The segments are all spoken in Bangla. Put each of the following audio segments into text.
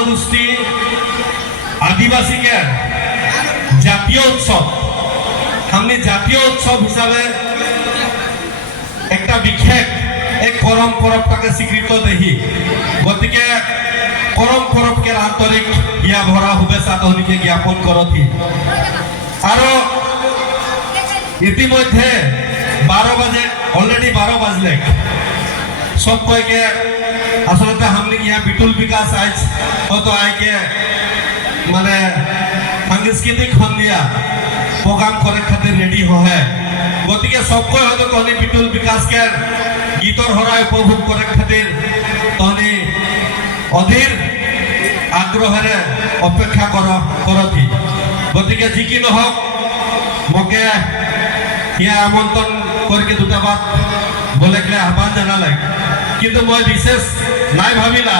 জনগোষ্ঠী আদিবাসীকে জাতীয় উৎসব আমি জাতীয় উৎসব হিসাবে একটা বিশেষ এই করম পরবটাকে স্বীকৃত দেখি গতিকে করম পরবকে আন্তরিক ইয়া ভরা শুভেচ্ছা তহনিকে জ্ঞাপন করতি আর ইতিমধ্যে 12 বাজে অলরেডি 12 বাজলে সব কয়কে আসলে हमने यहाँ বিটুল বিকাশ আজ হয়তো আইকে মানে সাংস্কৃতিক সন্ধিয়া প্রোগ্রাম করে খাतिर রেডি হয় গতিকে সবকই হয়তো তহনি বিটুল বিকাশকে গীতর হরায় উপভোগ করে খাतिर তহনি অধীর আগ্রহেরে অপেক্ষা করতি গতিকে যি কি নহক মোকে ইয়া আমন্ত্রণ করকে দুটা বাত বলে গেলে আহ্বান জানালে কিন্তু মই বিশেষ নাই ভাবিলা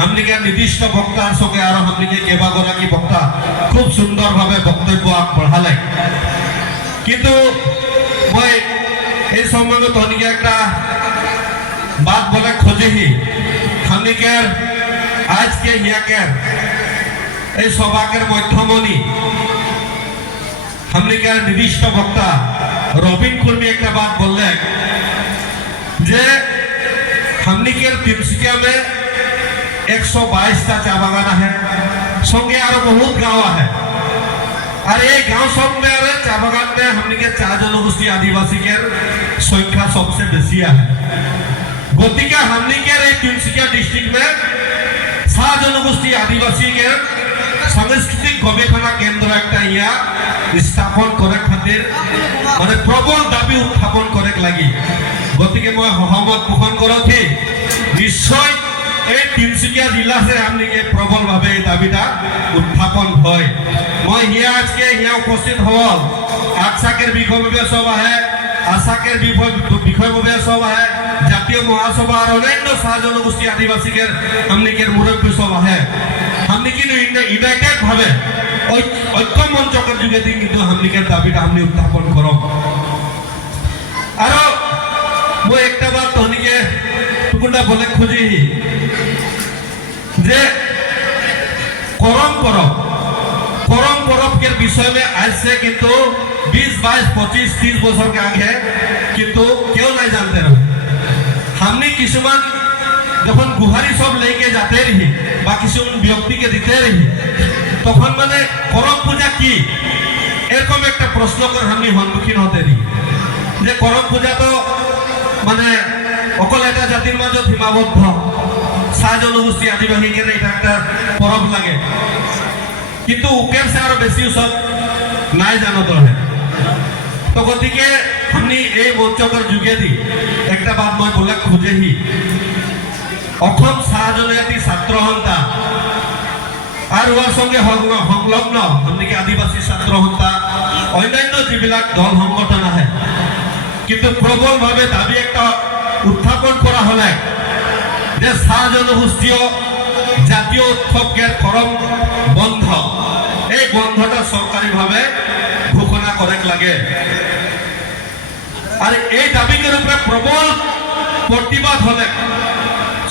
हमने निर्दिष्ट बक्तार सঙ্গে আর हमने কেবাগরাকি বক্তা খুব সুন্দরভাবে বক্তব্য পড়ালে কিন্তু মই এই সম্বন্ধে তহনিকে একটা বাত বলে খোঁজেহি हमने আজকে ইয়াকে এই সভাকের মধ্যমণি हमने निर्दिष्ट बक्ता रबिन कुर्मी एक बात बोलले जे हमने तिनसुकिया में 122 चा बागान है संगे और बहुत गाँव है और ये गाँव सब में चा बागान में हमने चा जनगोष्ठी आदिवासी के संख्या सबसे बेसि है गतिके हमने तिनसुकिया डिस्ट्रिक्ट में चा जनगोष्ठी आदिवासी के सांस्कृतिक गवेषणा केंद्र एक स्थापन करे खातिर माने प्रबल दाबी उत्थापन करे लगी गतिके मैं सहमत पोषण करथि निश्चय এই তিনসুকিয়া जिला से हमने प्रबल भावे दाबीटा उत्थापन है मैं हिया आज के हिया उपस्थित हल आशाकेर विषय सभा है आशाकेर विषय सभा है জাতীয় মহাসভা और अन्य शाह जनगोष्ठी आदिवासी के हमने मुरब्बी सभा है हमने यूनाइटेड भावे ঐক্য মঞ্চকের যোগেদি কিন্তু हमने दाबीटा हमने उत्थापन करम और मैं एक बात तहनिके टुकुंडा बोले खोजी जे करम परब के विषय में आज से किंतु 20 22 25 30 बছর के आगे किंतु क्यों नहीं जानते रहे हमने किसुमान যখন গুহারি সব लेके जाते रही বা किसुमान व्यक्ति के दिते रही তখন মানে করম পূজা কি এরকম একটা প্রশ্ন করে আমি সম্মুখীন হতে রही যে করম পূজা তো মানে অকল এটা জাতির মাঝে সীমাবদ্ধ শাহ জনগোষ্ঠী আদিবাসীকে এটা একটা পরব লাগে কিন্তু উকের সে আরো বেশি সব নাই জানত রহে তো গতিকে আমি এই মঞ্চকের যুগেদি একটা বাত মই বলে খুঁজেহি অসম শাহ জনজাতি ছাত্র সন্থা আর ওর সঙ্গে সংলগ্ন हमने आदिवासी ছাত্র সন্থা অন্যান্য যিবিলাক দল সংগঠন আছে কিন্তু প্রবল ভাবে দাবি একটা উত্থাপন করা হলে যে শাহ জনগোষ্ঠীয় জাতীয় উৎসবের করম বন্ধ এই বন্ধটা সরকারি ভাবে ঘোষণা করে লাগে আর এই দাবির উপরে প্রবল প্রতিবাদ হলে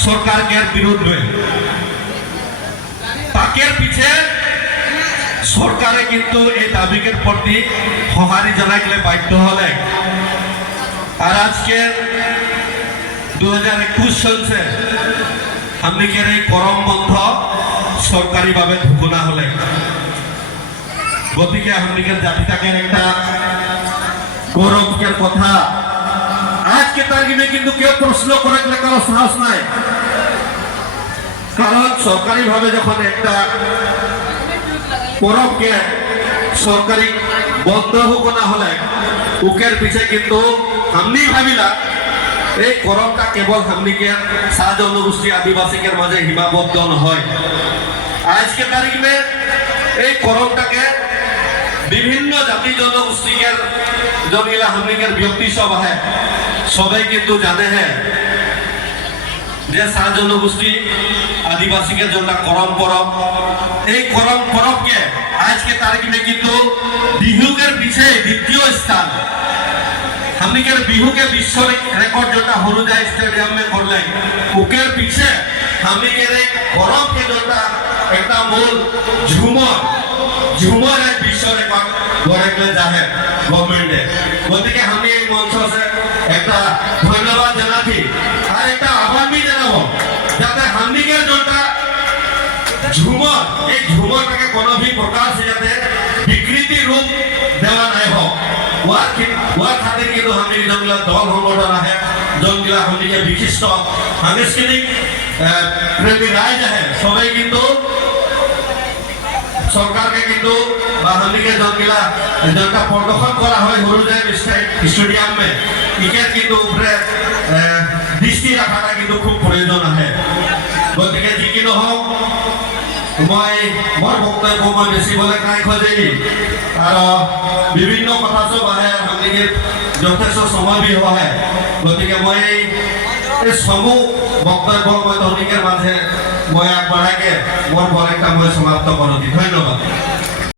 সরকারের বিরুদ্ধে তাকের পিছে সরকারে কিন্তু এই দাবিকের প্রতি সঁহারি জানাইলে বাধ্য হলে আর আজকে 2021 साल से हमने करम बंध सरकारी भावे घोषणा हले गति के हमने जातिटाके एक गौरव के कथा आज के तारीख में किन्तु क्यों प्रश्न करे कारो साहस नाई कारण सरकारी भावे जखन एक परब के सरकारी बंध घोषणा हले उकेर पीछे किन्तु हमने भाविला এই করমটা কেবল हमने শাহ জনগোষ্ঠী आदिवासी के মাঝে সীমাবদ্ধ নহয় आज के तारीख में এই করমটাকে বিভিন্ন জাতি জনগোষ্ঠীর জমিলা हमने व्यक्ति सब है सबाई किंतु जाने हैं যে শাহ জনগোষ্ঠী आदिवासी के जो करम परब এই করম परब के आज के तारीख में किंतु बिहू के पीछे द्वितीय स्थान हमने बिहू के विश्व रिकॉर्ड जो हरुजा स्टेडियम में कर ले उकेर पीछे हमने करम के जो মূল ঝুমর এক বিশ্ব রেকর্ড গড়ে তুলে যাহে গভর্নমেন্টে গতিকে আমি এই মঞ্চ আছে একটা ধন্যবাদ জানাচ্ছি আর একটা আহ্বান বি জানাবো যাতে হান্দিকের যোনটা ঝুমর এই ঝুমরটাকে কোনো भी प्रकार से যাতে বিকৃতি রূপ দেওয়া নাই হোক ওয়ার খাतिर কিন্তু আমি যোনগুলা দল সংগঠন আহে যোনগুলা হান্দিকে বিশিষ্ট সাংস্কৃতিক প্রেমী রাইজ আহে সবাই কিন্তু সরকারকে কিন্তু বা হান্দিকে যোনগুলা যোনটা প্রদর্শন করা হয় হরুজাই স্টেডিয়াম মে ইকের কিন্তু উপরে দৃষ্টি রাখাটা কিন্তু খুব প্রয়োজন আহে গতিকে যি কি নহওক মই মোৰ বক্তব্য মই বেছি বলে নাই খোজে আৰু বিভিন্ন কথা সব আহে হান্দিকে যথেষ্ট সময় বি হয় গতিকে মই এই সমূহ বক্তব্য মই তহনিকের মাঝে মই আগবঢ়াইকে মোৰ বলেটা মই সমাপ্ত কৰোঁ ধন্যবাদ।